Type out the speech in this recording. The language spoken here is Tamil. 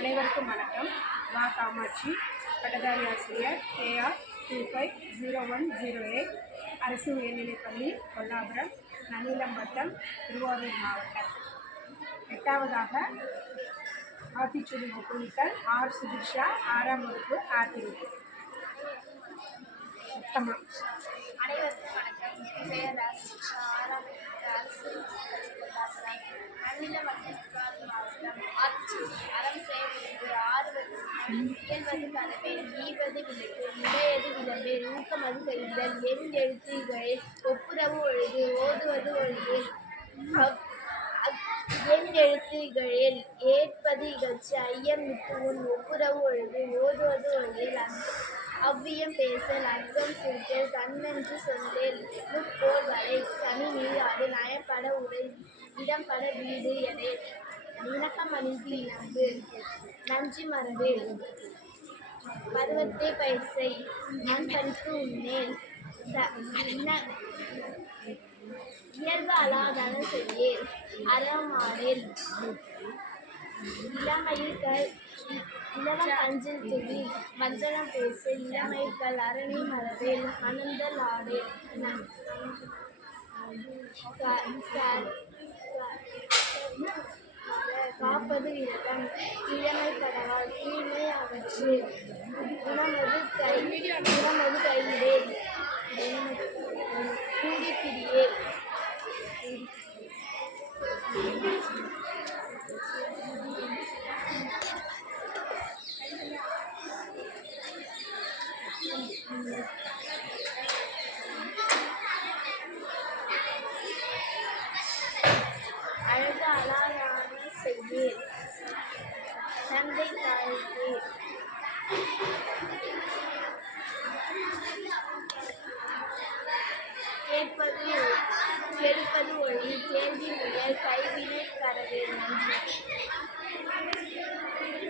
அனைவருக்கும் வணக்கம். வா காமாட்சி, பட்டதாரி ஆசிரியர் KR 250108, அரசு உயர்நிலைப்பள்ளி, கொல்லாபுரம், நன்னிலம் வட்டம், திருவாரூர் மாவட்டம். 8வதாக ஆத்திச்சூடி ஒப்புவித்தல் ஆர் சுபிக்ஷா, 6ஆம் வகுப்பு ஆத்திரிப்பு. அனைவருக்கும் வணக்கம். என் பெயர் ராசுபிக்ஷா, 6ஆம் வகுப்பு அரசு கொல்லாபுரம், நன்னிலம் வட்டம், திருவாரூர் மாவட்டம். ஆத்திச்சூடி அறம் செய்வது 6 இயல்வது கலவேல், ஈவது விளக்கு, இடையது விளம்பேல், ஊக்கமது கைதல், எண் எழுத்து இகழில், ஒப்புரவு ஒழுகு, ஓதுவது ஒழுகு, எண் எழுத்து இகழில், ஏற்பது இகழ்ச்சி, ஐயம் விட்டு உன், ஒப்புரவு ஒழுகு, ஓதுவது ஒழுகில், அவ்வியம் பேசல், அர்த்தம் சுருட்டல், தன்னென்று சொல்லேல், முப்போல் வரை, சனி நீராடு, நயப்பட உடை, இடம்பட வீடு எடை, இணக்கம் அணிந்து இனம்பு, நன்றி மறவேல், பருவத்தை பயிர் செய், மண் பறித்து உண்ணேல், இயல்பு அலாதன செய்யேல், அறமாறேல், இளம கஞ்சில் துவி, வஞ்சனம் பேச, இளமைகள் அரணை மறவேல், அனந்தல் ஆடேல், காப்பது விரதம், கிழமை கடவாள், தீமை அகற்று, குணமது கையிடேல், கூடி பிரியேல். அழகு அலாதான செய்யேல், தந்தை தாழ்வே, கெடுப்பது ஒழி, கேள்வி முயல்,